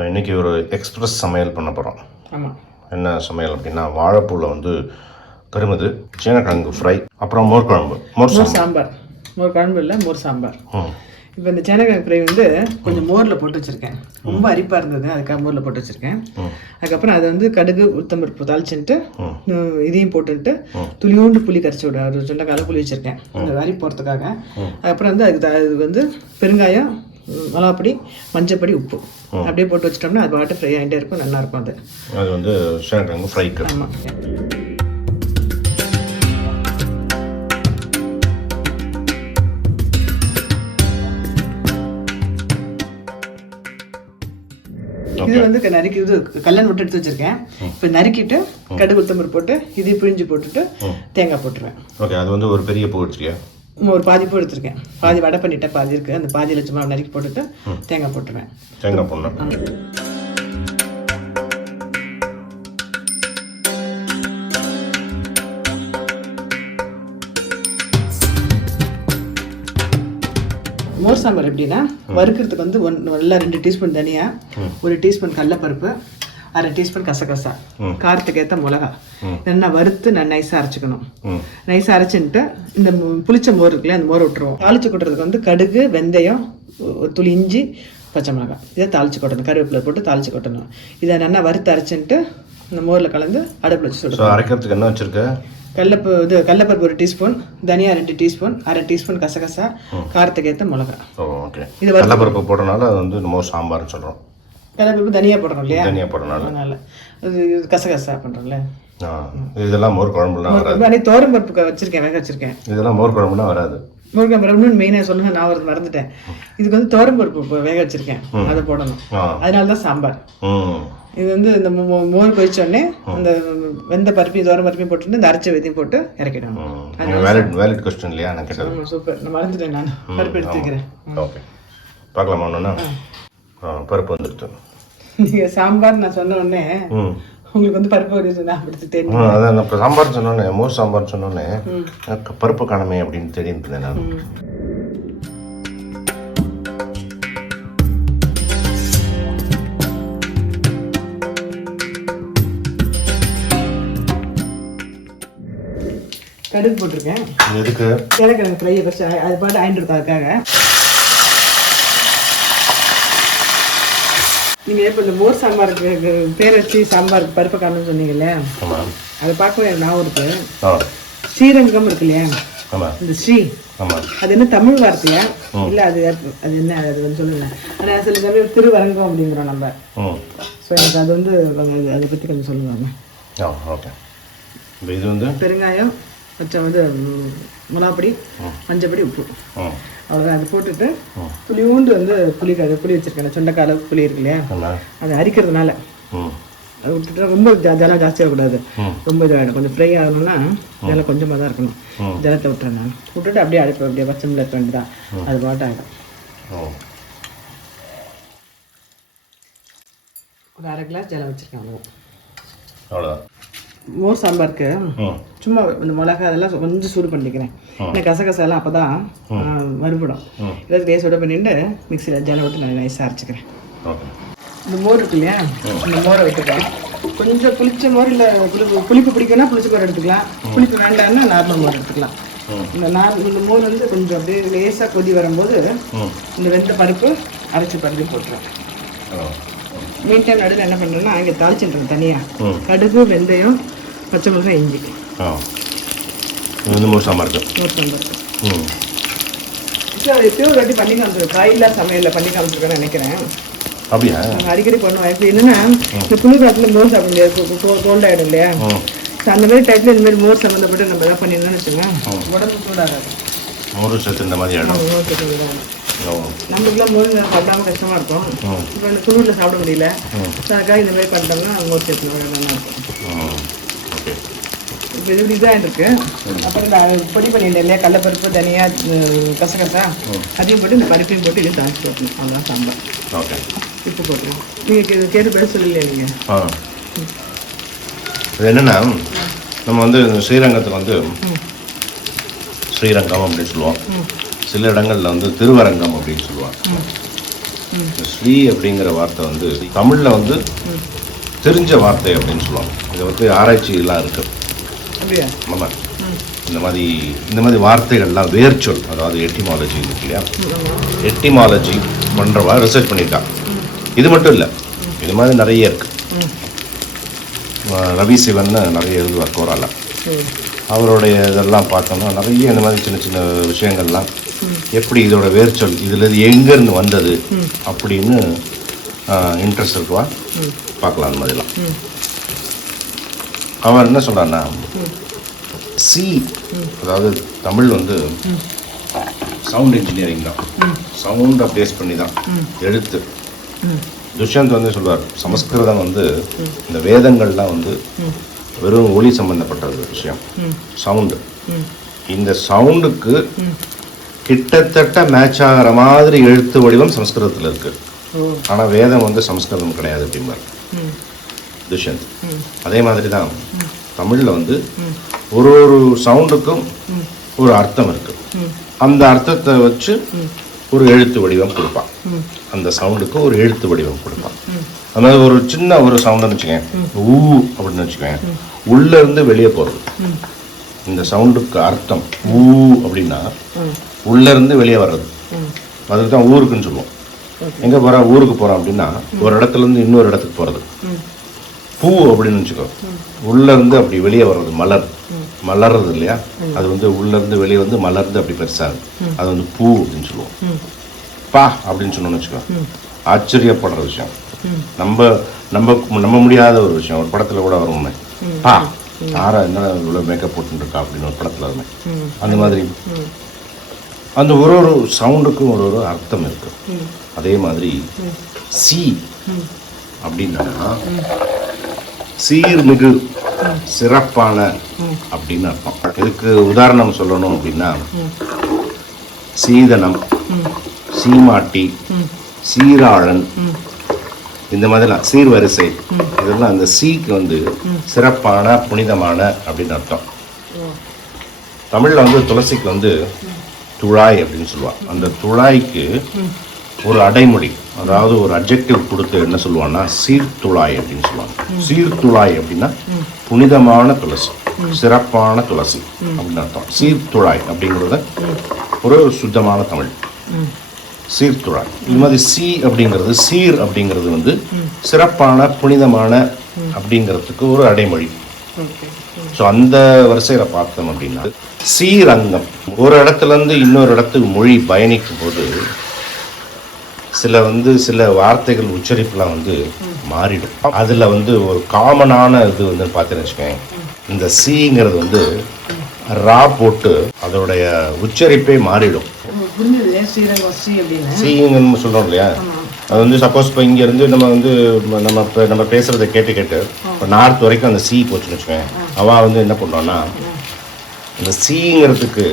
இன்றைக்கி ஒரு எக்ஸ்பிரஸ் சமையல் பண்ண போகிறோம். ஆமாம். என்ன சமையல் அப்படின்னா, வாழைப்பூவில் வந்து கருமது, சேனக்கிழங்கு ஃப்ரை, அப்புறம் மோர் குழம்பு, மோர் சாம்பார். மோர் குழம்பு இல்லை, மோர் சாம்பார். இப்போ இந்த சேனக்கிழங்கு ஃப்ரை வந்து கொஞ்சம் மோரில் போட்டு வச்சுருக்கேன். ரொம்ப அரிப்பாக இருந்தது, அதுக்காக மோரில் போட்டு வச்சுருக்கேன். அதுக்கப்புறம் அதை வந்து கடுகு உளுத்தம்பருப்பு தாளிச்சுட்டு இதையும் போட்டுட்டு துளியோண்டு புளி கரைச்சி விட ஒரு சொன்ன கால புளி வச்சுருக்கேன் அந்த அரி போகிறதுக்காக. அதுக்கப்புறம் வந்து அது வந்து பெருங்காயம், மிளகாப்பொடி, மஞ்சப்பொடி, உப்பு அப்படியே போட்டு வச்சிட்டோம்னா அது பாட்டு ஃப்ரை ஆகிட்டே இருக்கும், நல்லாயிருக்கும். அது வந்து சேனக்கிழங்கு ஃப்ரைக்கு. ஆமாம். இது வந்து நறுக்கி இது கல்லன் விட்டு எடுத்து வச்சிருக்கேன். இப்போ நறுக்கிட்டு கடுகு உளுத்தம்பருப்பு போட்டு இதையும் பிழிஞ்சு போட்டுட்டு தேங்காய் போட்டுருவேன். ஓகே. அது வந்து ஒரு பெரிய பூ வச்சிருக்கேன், ஒரு பாதி பூ எடுத்துருக்கேன். பாதி வடை பண்ணிட்டேன், பாதி இருக்குது. அந்த பாதியில் சும்மா நறுக்கி போட்டுட்டு தேங்காய் போட்டுருவேன். தேங்காய் போடணும். மோர் சாம்பார் எப்படின்னா, வறுக்கிறதுக்கு வந்து நல்லா 2 டீஸ்பூன் தனியா, 1 டீஸ்பூன் கடலப்பருப்பு, 1/2 டீஸ்பூன் கசகசா, காரத்துக்கு ஏற்ற மிளகா நல்லா வறுத்து நான் நைஸாக அரைச்சிக்கணும். நைஸாக அரைச்சின்ட்டு இந்த புளிச்ச மோர் இருக்குல்ல, அந்த மோரை விட்டுருவோம். தாளிச்சு கொட்டுறதுக்கு வந்து கடுகு, வெந்தயம், ஒரு துளி இஞ்சி, பச்சை மிளகாய், இதை தாளிச்சு கொட்டணும். கருவேப்பிலை போட்டு தாளிச்சு கொட்டணும். இதை நல்லா வறுத்து அரைச்சின்ட்டு இந்த மோரில் கலந்து அடுப்பில் வச்சு சுடுவோம். அரைக்கிறதுக்கு என்ன வச்சுருக்கு? கடலப்பருப்பு 1 டீஸ்பூன், தனியா 2 டீஸ்பூன், 1/2 டீஸ்பூன் கசகசா, காரத்துக்கு ஏற்ற மிளகா. ஓகே. இது கடலப்பருப்பு போட்டனால அது வந்து மோர் சாம்பார்னு சொல்கிறோம். கடலப்பருப்பு தனியாக போடுறோம் இல்லையா, தனியாக போடுறனால. அதனால அது கசகசா பண்ணுறோம்ல. இதெல்லாம் மோர் குழம்புலாம் வராது. தோரம் பருப்பு வச்சிருக்கேன், வேக வச்சிருக்கேன். இதெல்லாம் மோர் குழம்புலாம் வராது. மோர் குழம்பு மெயினாக சொல்லுங்க, நான் ஒரு மறந்துட்டேன். இதுக்கு வந்து தோரம் பருப்பு வேக வச்சிருக்கேன், அதை போடணும். அதனால தான் சாம்பார். இது வந்து இந்த மோர் கொதிச்சோடனே அந்த வெந்த பருப்பையும் தோரம் பருப்பையும் போட்டுட்டு இந்த அரைச்ச வெதையும் போட்டு இறக்கிடணும். வேலிட் கொஸ்டின் இல்லையா? நான் கேட்டது சூப்பர். நான் மறந்துட்டேன், நான் பருப்பு எடுத்து வைக்கிறேன். ஓகே, பார்க்கலாமா? ஒன்றுன்னா பருப்பு வந்துடுச்சு. நீங்கள் சாம்பார் நான் சொன்ன உடனே உங்களுக்கு வந்து பருப்பு வருது, நான் எடுத்து அதான் நான் இப்போ சாம்பார் சொன்னோன்னே, மோர் சாம்பார் சொன்னோன்னே பருப்பு காணமே அப்படின்னு தேடிட்டு இருந்தேன் நான். கடுகு போட்டிருக்கேன். எதுக்கு? சேனக்கிழங்கு ஃப்ரையை ஃபஸ்ட்டு அது பாட்டு ஆயிட்டுருக்காதுக்காக. நீங்கள் இப்போ இந்த மோர் சாம்பாருக்கு பேர் வச்சு சாம்பாருக்கு பருப்பு காணுன்னு சொன்னீங்கல்ல, அதை பார்க்கவே எனக்கு ஞாபகம் இருக்கு. ஸ்ரீரங்கம் இருக்கு இல்லையா, இந்த ஸ்ரீ, அது என்ன தமிழ் வார்த்தையா இல்லை? அது என்ன, அது வந்து சொல்லுங்க. ஆனால் சில சமயம் திருவரங்கம் அப்படிங்கிறோம் நம்ம. ஸோ எனக்கு அது வந்து அதை பற்றி கொஞ்சம் சொல்லுவாங்க. ஓகே. இது வந்து பெருங்காயம், கொஞ்சம் வந்து மிளகாப்பொடி, மஞ்சப்பொடி, உப்பு, அவ்வளோதான். அது போட்டுட்டு புளியூண்டு வந்து புளி வச்சுருக்கேன். சொண்டக்காய் அளவுக்கு புளி இருக்கு இல்லையா, அதை அரிக்கிறதுனால அதை விட்டுட்டு ரொம்ப ஜலம் ஜாஸ்தியாகக்கூடாது, ரொம்ப இதாகிடும். கொஞ்சம் ஃப்ரை ஆகணும்னா ஜலம் கொஞ்சமாக தான் இருக்கணும். ஜலத்தை விட்டுறேன் நான். விட்டுட்டு அப்படியே அடைப்பேன், அப்படியே பச்சை இருக்க வேண்டியதான், அது பாட்டு ஆகிடும். ஒரு 1/2 கிளாஸ் ஜலம் வச்சுருக்கேன், அவ்வளோதான். மோர் சாம்பாருக்கு சும்மா இந்த மிளகா அதெல்லாம் கொஞ்சம் சூடு பண்ணிக்கிறேன். ஏன்னா கசகசாலாம் அப்போ தான் வறுபடும். எல்லாத்தையும் சூடு பண்ணிட்டு மிக்சியில் ஜலம் விட்டு நான் நைஸாக அரைச்சிக்கிறேன். இந்த மோர் இருக்கு இல்லையா, இந்த மோரை விட்டுக்கலாம். கொஞ்சம் புளிச்ச மோர் இல்லை, புளிப்பு பிடிக்கும்னா புளிச்ச மோர் எடுத்துக்கலாம். புளிப்பு வேண்டாம்னா நார்மல் மோர் எடுத்துக்கலாம். இந்த மோர் வந்து கொஞ்சம் அப்படியே லேசாக கொதி வரும்போது இந்த வெந்த பருப்பு அரைச்சி பருப்பு போட்டுருவேன். மீன் டைம் நடுவில் என்ன பண்ணுறேன்னா, இங்கே தாளிச்சுட்டுறேன் தனியாக. கடுகு, வெந்தயம், பச்சை மிளகாய், இஞ்சி. மோர் சாம்பார் எப்பயோ ஒரு வாட்டி பண்ணி காமிச்சிருக்கேன். காயில்லா சமையலில் பண்ணி காமிச்சிருக்கேன்னு நினைக்கிறேன். அப்படியா? அடிக்கடி பண்ணுவேன். இப்போ என்னென்னா, இந்த குளிர் காலத்தில் மோர் சாப்பிட முடியாது, கோல்ட் ஆகிடும் இல்லையா. ஸோ அந்த மாதிரி டைப்பில் இந்த மாதிரி மோர் சம்மந்தப்பட்டு நம்ம எதாவது பண்ணியிருந்தோம்னு வச்சுக்கோங்க, உடம்பு சூடாகாது. மோர் சேர்த்து இந்த மாதிரி ஆகிடும். மோர் சேர்த்து நம்மளுக்குலாம் மோர் சாப்பிடாம கஷ்டமாக இருக்கும். இப்போ இந்த குளிரில் சாப்பிட முடியல, அதுக்காக இந்த மாதிரி பண்ணிட்டோம்னா மோர் சேர்த்து நல்லா இருக்கும். இப்போ இது இதாக இருக்கு. அப்புறம் நான் பொடி பண்ணிட்டேன் இல்லையா, கடலப்பருப்பு, தனியா, கசகசா, அதையும் போட்டு இந்த பருப்பையும் போட்டு இதையும் தாளிச்சு போட்டணும். அவ்வளோதான் சாம்பார். ஓகே. உப்பு போட்டுருவோம். நீங்கள் கேட்டு பேர் சொல்லலையே நீங்கள். இது என்னென்னா, நம்ம வந்து ஸ்ரீரங்கத்துக்கு வந்து ஸ்ரீரங்கம் அப்படின்னு சொல்லுவோம். சில இடங்களில் வந்து திருவரங்கம் அப்படின்னு சொல்லுவாங்க. இந்த ஸ்ரீ அப்படிங்கிற வார்த்தை வந்து தமிழில் வந்து தெரிஞ்ச வார்த்தை அப்படின்னு சொல்லுவாங்க. இதை வந்து ஆராய்ச்சியெல்லாம் இருக்குது. அப்படியா? ஆமாம். இந்த மாதிரி வார்த்தைகள்லாம் வேர்ச்சொல், அதாவது எட்டிமாலஜி இருக்கு இல்லையா, எட்டிமாலஜி பண்ணுறவா ரிசர்ச் பண்ணியிருக்காங்க. இது மட்டும் இல்லை, இது மாதிரி நிறைய இருக்குது. ரவி சிவன் நிறைய எழுதுவார் கோரால. அவருடைய இதெல்லாம் பார்த்தோம்னா நிறைய இந்த மாதிரி சின்ன சின்ன விஷயங்கள்லாம் எப்படி இதோட வேர்ச்சொல் இதில் எங்கேருந்து வந்தது அப்படின்னு இன்ட்ரெஸ்ட் இருக்குவா பார்க்கலாம். அந்த மாதிரிலாம் அவன் என்ன சொல்கிறான்னா, சி அதாவது தமிழ் வந்து சவுண்ட் இன்ஜினியரிங் தான், சவுண்டை பேஸ் பண்ணி தான் எழுத்து. துஷ்யந்த் வந்து சொல்வார், சமஸ்கிருதம் வந்து இந்த வேதங்கள்லாம் வந்து வெறும் ஒளி சம்பந்தப்பட்ட விஷயம், சவுண்டு. இந்த சவுண்டுக்கு கிட்டத்தட்ட மேட்ச் ஆகிற மாதிரி எழுத்து வடிவம் சமஸ்கிருதத்தில் இருக்கு. ஆனால் வேதம் வந்து சமஸ்கிருதம் கிடையாது அப்படிம்பார் துஷ்யந்த். அதே மாதிரி தான் தமிழில் வந்து ஒரு ஒரு சவுண்டுக்கும் ஒரு அர்த்தம் இருக்கு. அந்த அர்த்தத்தை வச்சு ஒரு எழுத்து வடிவம் கொடுப்பான். அந்த சவுண்டுக்கு ஒரு எழுத்து வடிவம் கொடுப்பான். அதாவது ஒரு சின்ன ஒரு சவுண்டுன்னு வச்சுக்கேன், ஊ அப்படின்னு வச்சுக்கேன், உள்ள இருந்து வெளியே போகிறது. இந்த சவுண்டுக்கு அர்த்தம் ஊ அப்படின்னா உள்ள இருந்து வெளியே வர்றது. அதுக்கு தான் ஊருக்குன்னு சொல்லுவோம். எங்கே போகிறோம், ஊருக்கு போகிறோம் அப்படின்னா ஒரு இடத்துல இருந்து இன்னொரு இடத்துக்கு போகிறது. பூ அப்படின்னு வச்சுக்கோ, உள்ளேருந்து அப்படி வெளியே வர்றது, மலர்றது இல்லையா, அது வந்து உள்ளேருந்து வெளியே வந்து மலர்ந்து அப்படி பெருசாகுது, அது வந்து பூ அப்படின்னு சொல்லுவோம். பா அப்படின்னு சொன்னோன்னு வச்சுக்கோ, ஆச்சரியப்படுற விஷயம், நம்ப முடியாத ஒரு விஷயம். ஒரு படத்தில் கூட வருமே, பா யாரா என்ன இவ்வளோ மேக்கப் போட்டுருக்கா அப்படின்னு ஒரு படத்தில் வருமே. அந்த மாதிரி அந்த ஒரு ஒரு சவுண்டுக்கும் ஒரு ஒரு அர்த்தம் இருக்கு. அதே மாதிரி சி அப்படின்னா சீர்மிகு, சிறப்பான அப்படின்னு அர்த்தம். இதுக்கு உதாரணம் சொல்லணும் அப்படின்னா சீதனம், சீமாட்டி, சீராளன், இந்த மாதிரிலாம் சீர்வரிசை, இதெல்லாம் அந்த சீக்கு வந்து சிறப்பான, புனிதமான அப்படின்னு அர்த்தம். தமிழில் வந்து துளசிக்கு வந்து துழாய் அப்படின்னு சொல்லுவாள். அந்த துழாய்க்கு ஒரு அடைமொழி, அதாவது ஒரு அட்ஜெக்டிவ் கொடுத்து என்ன சொல்லுவான்னா சீர்துழாய் அப்படின்னு சொல்லுவாங்க. சீர்துழாய் அப்படின்னா புனிதமான துளசி, சிறப்பான துளசி அப்படின்னு அர்த்தம். சீர்துழாய் அப்படிங்கிறத ஒரு சுத்தமான தமிழ், சீர்துழாய். இது மாதிரி சி அப்படிங்கிறது, சீர் அப்படிங்கிறது வந்து சிறப்பான, புனிதமான அப்படிங்கிறதுக்கு ஒரு அடைமொழி. ஸோ அந்த வரிசையில் பார்த்தோம் அப்படின்னா சீரங்கம், ஒரு இடத்துல இருந்து இன்னொரு இடத்துக்கு மொழி பயணிக்கும் போது சில வார்த்தைகள் உச்சரிப்புலாம் வந்து மாறிடும். அதில் வந்து ஒரு காமனான இது வந்து பார்த்தீங்கன்னு வச்சுக்கோங்க, இந்த சீங்கிறது வந்து ரா போட்டு அதோடைய உச்சரிப்பே மாறிடும். சீங்கன்னு சொல்கிறோம் இல்லையா, அது வந்து சப்போஸ் இப்போ இங்கேருந்து நம்ம பேசுகிறத கேட்டு இப்போ நார்த் வரைக்கும் அந்த சி போச்சுன்னு வச்சுக்கோங்க, அவள் வந்து என்ன பண்ணுவான்னா இந்த சீங்கிறதுக்கு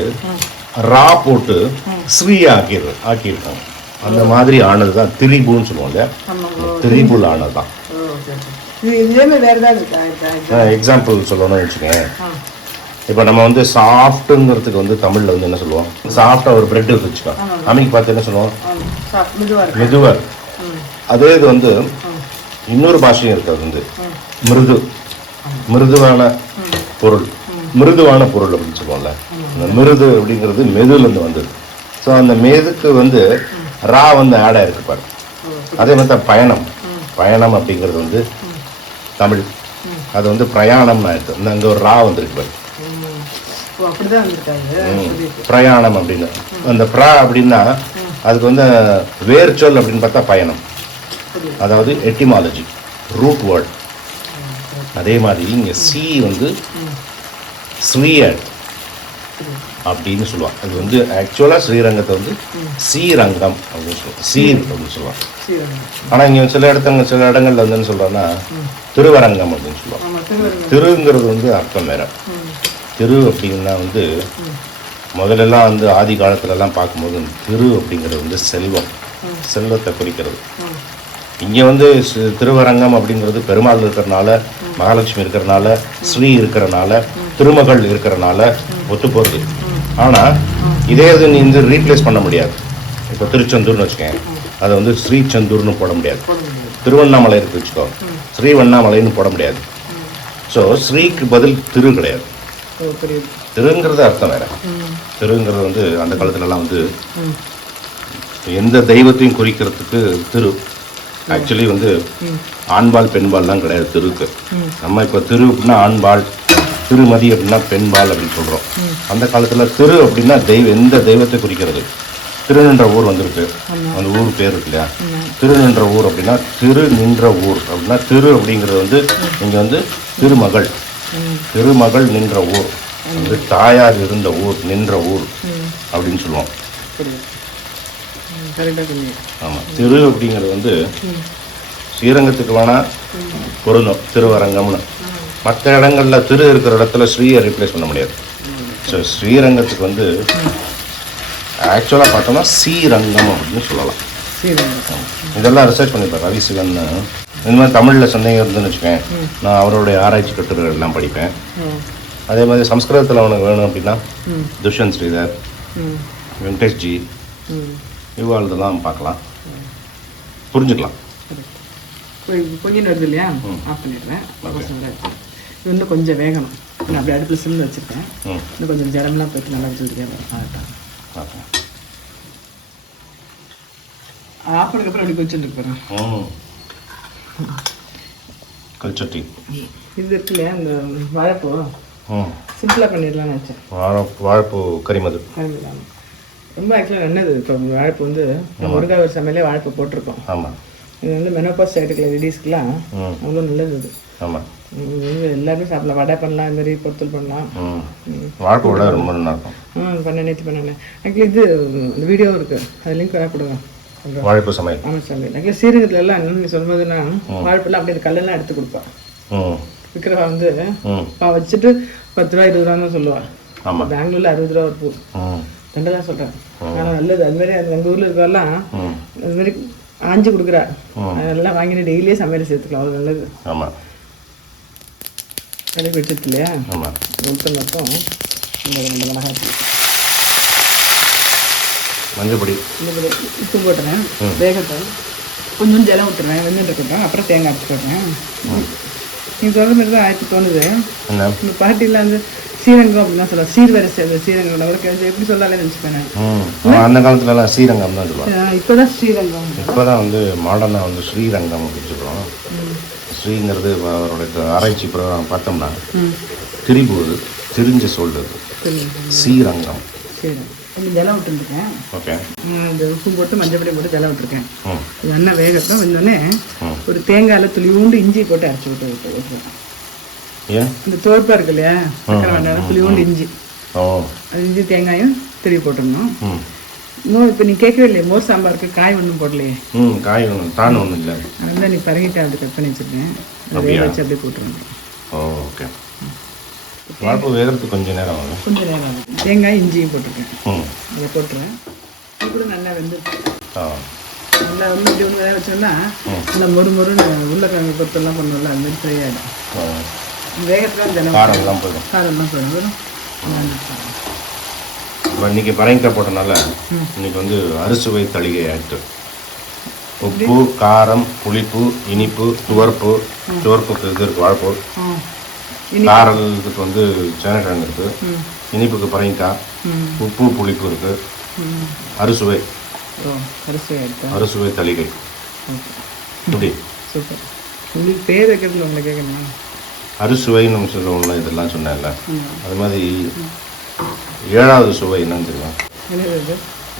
ரா போட்டு ஸ்ரீ ஆக்கியிருக்காங்க. அந்த மாதிரி ஆனது தான் திரிபுன்னு சொல்லுவோம் இல்லையா, திரிபுல் ஆனது தான். எக்ஸாம்பிள் சொல்லணும்னு வச்சுக்கோங்க, இப்போ நம்ம வந்து சாஃப்ட்டுங்கிறதுக்கு வந்து தமிழில் வந்து என்ன சொல்லுவோம், சாஃப்டாக ஒரு பிரெட் வச்சுக்கோ, அன்னைக்கு பார்த்து என்ன சொல்லுவோம், மெதுவர். அதே இது வந்து இன்னொரு பாஷையும் இருக்குது, வந்து மிருதுவான பொருள், அப்படின்னு சொல்லுவோம்ல. அந்த மிருது அப்படிங்கிறது மெதுலேருந்து வந்தது. ஸோ அந்த மெதுக்கு வந்து ரா வந்து ஆட் ஆயிருக்கு பாரு. அதே மாதிரி தான் பயணம் அப்படிங்கிறது வந்து தமிழ், அது வந்து பிரயாணம்னு ஆயிருக்கு. அங்கே ஒரு ரா வந்துருக்கு பாரு, பிரயாணம் அப்படின்னு. அந்த பிரா அப்படின்னா அதுக்கு வந்து வேர்ச்சொல் அப்படின்னு பார்த்தா பயணம், அதாவது எட்டிமாலஜி, ரூட் வேர்ட். அதே மாதிரி இங்கே சி வந்து ஸ்ரீயட் அப்படின்னு சொல்லுவாங்க. அது வந்து ஆக்சுவலாக ஸ்ரீரங்கத்தை வந்து ஸ்ரீரங்கம் அப்படின்னு சொல்லுவாங்க, சீர் அப்படின்னு சொல்லுவாங்க. ஆனால் இங்கே சில இடங்கள்ல வந்து என்ன சொல்கிறாங்கன்னா திருவரங்கம் அப்படின்னு சொல்லுவாங்க. திருங்கிறது வந்து அர்த்தம் வேற. திரு அப்படின்னா வந்து முதலெல்லாம் வந்து ஆதி காலத்துலலாம் பார்க்கும்போது திரு அப்படிங்கிறது வந்து செல்வத்தை குறிக்கிறது. இங்கே வந்து திருவரங்கம் அப்படிங்கிறது பெருமாள் இருக்கிறனால, மகாலட்சுமி இருக்கிறனால, ஸ்ரீ இருக்கிறனால, திருமகள் இருக்கிறனால ஒத்து போகிறது. ஆனால் இதே இது நீ வந்து ரீப்ளேஸ் பண்ண முடியாது. இப்போ திருச்செந்தூர்னு வச்சுக்கேன், அதை வந்து ஸ்ரீசெந்தூர்னு போட முடியாது. திருவண்ணாமலை இருக்கு வச்சுக்கோ, ஸ்ரீவண்ணாமலைன்னு போட முடியாது. ஸோ ஸ்ரீக்கு பதில் திரு கிடையாது. திருங்கிறது அர்த்தம் வேற. திருங்கிறது வந்து அந்த காலத்துலலாம் வந்து எந்த தெய்வத்தையும் குறிக்கிறதுக்கு திரு. ஆக்சுவலி வந்து ஆண்பால் பெண்பால்லாம் கிடையாது திருக்கு. நம்ம இப்போ திரு அப்படின்னா ஆண்பால், திருமதி அப்படின்னா பெண்பால் அப்படின்னு சொல்கிறோம். அந்த காலத்தில் திரு அப்படின்னா எந்த தெய்வத்தை குறிக்கிறது. திருநின்ற ஊர் வந்திருக்கு, அந்த ஊர் பேர் இருக்கு இல்லையா, திருநின்ற ஊர் அப்படின்னா திரு நின்ற ஊர் அப்படின்னா திரு அப்படிங்கிறது வந்து இங்கே வந்து திருமகள், திருமகள் நின்ற ஊர் வந்து தாயார் இருந்த ஊர், நின்ற ஊர் அப்படின்னு சொல்லுவோம். ஆமாம், திரு அப்படிங்கிறது வந்து ஸ்ரீரங்கத்துக்கு வேணால் பொருந்தும் திருவரங்கம்னு. மற்ற இடங்களில் திரு இருக்கிற இடத்துல ஸ்ரீயை ரீப்ளேஸ் பண்ண முடியாது. ஸோ ஸ்ரீரங்கத்துக்கு வந்து ஆக்சுவலாக பார்த்தோம்னா ஸ்ரீரங்கம் அப்படின்னு சொல்லலாம். இதெல்லாம் ரிசர்ச் பண்ணிப்பேன். ரவி சிவன் இந்த மாதிரி தமிழில் சந்தேகம் இருந்துன்னு வச்சுக்கேன், நான் அவருடைய ஆராய்ச்சி கட்டுரைகள் எல்லாம் படிப்பேன். அதே மாதிரி சம்ஸ்கிருதத்தில் அவனுக்கு வேணும் அப்படின்னா துஷ்யந்த் ஸ்ரீதர், வெங்கடேஷ்ஜி, இவ்வாழ்தெல்லாம் பார்க்கலாம், புரிஞ்சுக்கலாம். கொஞ்சம் வருது இல்லையா, ஆஃப் பண்ணிடுறேன். இது இன்னும் கொஞ்சம் வேகணும். நான் அப்படி அடுப்பில் சிம்மில் வச்சுருக்கேன். இன்னும் கொஞ்சம் ஜலம்லாம் போய்ட்டு நல்லா வச்சுருக்கேன். ஆஃப் பண்ணதுக்கப்புறம் அப்படி கொஞ்சம் இருக்கிறேன். கல்ச்சட்டி இது இருக்கு இல்லையா, இந்த வாழைப்பூ சிம்பிளாக பண்ணிடலாம்னு நினச்சேன். வாழைப்பூ கறிமது ரொம்ப ஆக்சுவலாக நல்லது. இப்போ வாழைப்பூ வந்து முருகாய் ஒரு சமையலே வாழைப்பூ போட்டிருக்கோம். ஆமாம், இது வந்து மெனோபாஸ் சைடுக்குள்ள லேடிஸ்க்குலாம் அவ்வளோ நல்லது. இது ஆமாம், எல்லாருமே சாப்பிடலாம். வடை பண்ணலாம், இந்த மாதிரி பொருத்தல் பண்ணலாம். வாழைப்பூ வடை ரொம்ப நல்லா இருக்கும். பண்ண நேற்று பண்ணேன். ஆக்சுவலி இது இந்த வீடியோ இருக்குது, அது லிங்க் வேணா கொடுங்க. வாழைப்பூ சமையல். ஆமாம் சமையல். ஆக்சுவலி ஸ்ரீரங்கத்துல எல்லாம் நீ சொல்வதுன்னா வாழைப்பூலாம் அப்படியே கல்லெல்லாம் எடுத்து கொடுப்பான். விற்கிறவா வந்து வச்சுட்டு 10 ரூபா 20 ரூபான்னு சொல்லுவாள். பெங்களூர்ல 60 ரூபா ஒரு பூ ரெண்டு தான் சொல்கிறேன். ஆனால் நல்லது. அது மாதிரி அது எங்கள் ஊரில் இருக்கவெல்லாம் அது மாதிரி ஆஞ்சு கொடுக்குறா. அதெல்லாம் வாங்கினு டெய்லியே சமையல் சேர்த்துக்கலாம். அவ்வளோ நல்லது. ஆமாம், கடைக்கு வச்சது இல்லையா. ஆமாம், உளுத்தம் மட்டும் இந்த 2 மிளகாய், மஞ்சப்பொடி, உப்பு போட்டுறேன். வேகத்தை கொஞ்சம் ஜலம் விட்டுருவேன், வெந்துட்டு இருக்கட்டும். அப்புறம் தேங்காய் அரைச்சி போடுறேன். நீங்கள் சொல்கிற மாதிரி தான் ஆயிரத்தி தோணுது. இந்த பாட்டியில் வந்து ஸ்ரீரங்கம் அப்படிலாம் சொல்லுவாங்க. சீர்வரிசை அந்த ஸ்ரீரங்கம் எப்படி சொல்லாலே நினச்சிப்பேன். அந்த காலத்துலலாம் ஸ்ரீரங்கம் தான் சொல்லுவாங்க. இப்போ தான் ஸ்ரீரங்கம், இப்போ தான் வந்து மாடர்னாக வந்து ஸ்ரீரங்கம் அப்படின்னு சொல்கிறோம். ஸ்ரீங்கிறது அவருடைய ஆராய்ச்சி பிரகாரம் பார்த்தோம்னா திரிபுது திரிஞ்ச சொல்றது ஸ்ரீரங்கம். சரி, கொஞ்சம் ஜலம் விட்டுருக்கேன். ஓகே, இந்த உப்பு போட்டு மஞ்சப்பொடி போட்டு ஜலம் விட்டுருக்கேன். இது என்ன வேகட்டும். வந்தோடனே ஒரு தேங்காயில் துளியூண்டு இஞ்சி போட்டு அரைச்சி விட்டுருவேன். இந்த தோற்பா இருக்கு இல்லையா, சக்கரை வெங்காயம், துளியூண்டு இஞ்சி, அது இஞ்சி தேங்காயும் திருவி போட்டுடணும். இப்போ நீ கேட்கவே இல்லையே, மோர் சாம்பாருக்கு காய் ஒன்றும் போடலையே. காய் தான் ஒன்றும் இல்லை. அதுதான் நீ பரங்கிட்டு அப்படி கட் பண்ணி வச்சுருக்கேன். அதை வேக வச்சு அப்படியே போட்டுருவேன். ஓகே, வாழைப்பூ வேகிறதுக்கு கொஞ்சம் நேரம் ஆகும். கொஞ்சம் நேரம் ஆகும். தேங்காய் இஞ்சியும் போட்டிருக்கேன். அதை போட்டுருவேன். இது கூட நல்லா வெந்துருக்கு. நல்லா வந்து இப்படி ஒன்று வேக வச்சோம்னா நல்லா மொறுன்னு உருளைக்கிழங்கு பொறுத்தெல்லாம் பண்ணுவோம்ல, அது மாதிரி ஃப்ரை ஆகிடும். வேகத்தில் ஜனம் காரம்லாம் போயிடும். காரம்லாம் போயிடும். இன்னைக்கு பரங்கிக்காய் போட்டனால இன்னைக்கு வந்து அறுசுவை தளிகை ஆயிட்டு. உப்பு, காரம், புளிப்பு, இனிப்பு, துவர்ப்பு இது இருக்குது வாழைப்பூ. காரத்துக்கு வந்து சேனக்கிழங்கு இருக்குது, இனிப்புக்கு பரங்கிக்காய், உப்பு புளிப்பு இருக்குது, அறுசுவை அறுசுவை தளிகை. இப்படி சூப்பர். உங்களுக்கு பேர் வைக்கிறதுல உங்களை கேட்கணும். அறுசுவைன்னு நம்ம சொல்லுவோம்ல, இதெல்லாம் சொன்னேன்ல, அது மாதிரி 7வது சுவை என்னன்னு தெரியும்?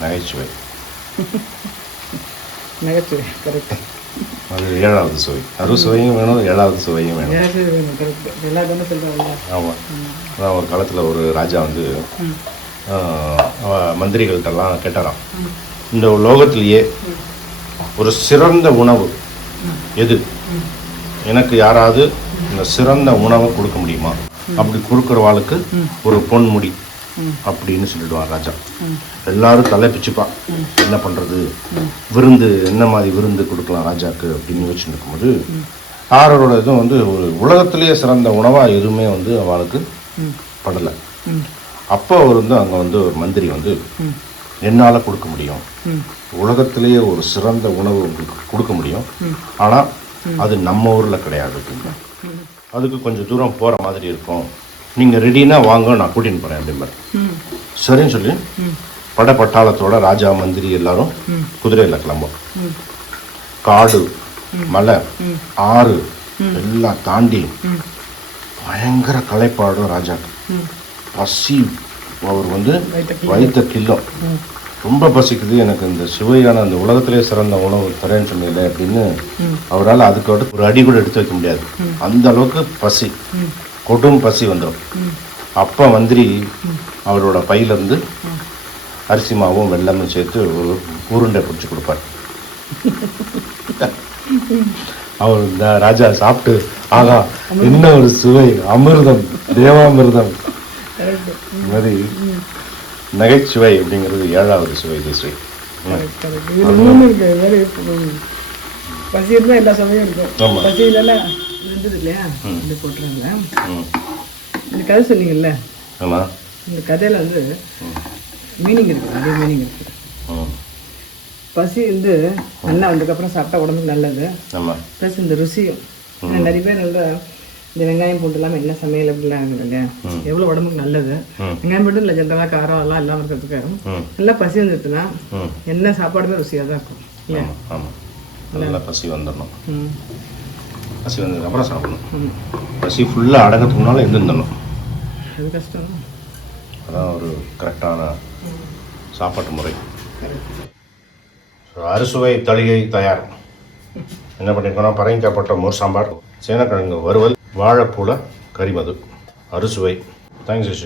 நகைச்சுவை. நகைச்சுவை, கரெக்ட். அது 7வது சுவை. அறுசுவையும் வேணும், 7வது சுவையும் வேணும். ஆமாம், அதான் ஒரு காலத்தில் ஒரு ராஜா வந்து மந்திரிகள்கிட்டலாம் கேட்டாராம், இந்த லோகத்திலேயே ஒரு சிறந்த உணவு எது, எனக்கு யாராவது இந்த சிறந்த உணவை கொடுக்க முடியுமா, அப்படி கொடுக்குறவாளுக்கு ஒரு பொன்முடி அப்படின்னு சொல்லிடுவான் ராஜா. எல்லாரும் தலை பிச்சுப்பான், என்ன பண்ணுறது, விருந்து என்ன மாதிரி விருந்து கொடுக்கலாம் ராஜாக்கு அப்படின்னு யோசிச்சுட்டு இருக்கும்போது யாரோட இதுவும் வந்து ஒரு உலகத்திலேயே சிறந்த உணவாக எதுவுமே வந்து அவளுக்கு படலை. அப்போ அவர் வந்து அங்கே வந்து ஒரு மந்திரி வந்து என்னால் கொடுக்க முடியும், உலகத்திலேயே ஒரு சிறந்த உணவு உங்களுக்கு கொடுக்க முடியும், ஆனால் அது நம்ம ஊரில் கிடையாது. அதுக்கு கொஞ்சம் தூரம் போகிற மாதிரி இருக்கும், நீங்கள் ரெடினா வாங்க, நான் கூட்டின்னு போகிறேன் அப்படிம்பார். சரின்னு சொல்லி பட்டாளத்தோட ராஜா மந்திரி எல்லாரும் குதிரையில் கிளம்போம். காடு, மலை, ஆறு எல்லாம் தாண்டி பயங்கர களைப்பாடும் ராஜாக்கு. பசி, அவர் வந்து வயிற்ற கில்லம், ரொம்ப பசிக்குது, எனக்கு இந்த சுவையான அந்த உலகத்திலே சிறந்த உணவு தரேன்னு சொன்னீங்களே அப்படின்னு அவரால் அதுக்கு ஒரு அடி கூட எடுத்து வைக்க முடியாது. அந்த அளவுக்கு பசி, கொடும் பசி வந்துடும். அப்போ மந்திரி அவரோட பையிலேருந்து அரிசி மாவும் வெல்லமும் சேர்த்து ஒரு உருண்டை பிடிச்சி கொடுப்பார். அவர் இந்த ராஜா சாப்பிட்டு, ஆகா என்ன ஒரு சுவை, அமிர்தம், தேவாமிர்தம் மாதிரி. நகைச்சுவை அப்படிங்கிறது 7வது சுவை. திசை பசி இருந்தால் எல்லா சமயம் இருக்கும். பசி இல்லைன்னா இருந்தது இல்லையா, இந்த போட்டுருங்க. இந்த கதை சொன்னீங்கல்ல, ஆமாம், இந்த கதையில் வந்து மீனிங் இருக்குது, அதே மீனிங் இருக்குது. பசி வந்து நல்லா வந்ததுக்கப்புறம் சாப்பிட்டா உடம்புக்கு நல்லது. ப்ளஸ் இந்த ருசியும், நிறைய பேர் வந்து இந்த வெங்காயம் போட்டு இல்லாமல் என்ன சமையல் அப்படிலாம் இல்லையா, எவ்வளோ உடம்புக்கு நல்லது. வெங்காயம் போட்டு இல்லை, ஜென்ரலாக காரம் எல்லாம் இல்லாமல் இருக்கிறதுக்கு நல்லா பசி வந்துடுச்சுன்னா என்ன சாப்பாடுமே ருசியாக தான் இருக்கும் இல்லையா. ஆமாம், நல்லா பசி வந்துடணும். பசி வந்ததுக்கப்புறம் சாப்பிடணும். பசி ஃபுல்லாக அடங்கிறதுக்கு முன்னால் இருந்துடணும். அது கஷ்டம். அதான் ஒரு கரெக்டான சாப்பாட்டு முறை. அறுசுவை தளிகை தயார். என்ன பண்ணியிருக்கோன்னா, பரங்கிக்காய் போட்ட மோர் சாம்பார், சேனக்கிழங்கு வறுவல், வாழைப்பூல கறிமது, அறுசுவை. தேங்க்ஸ்.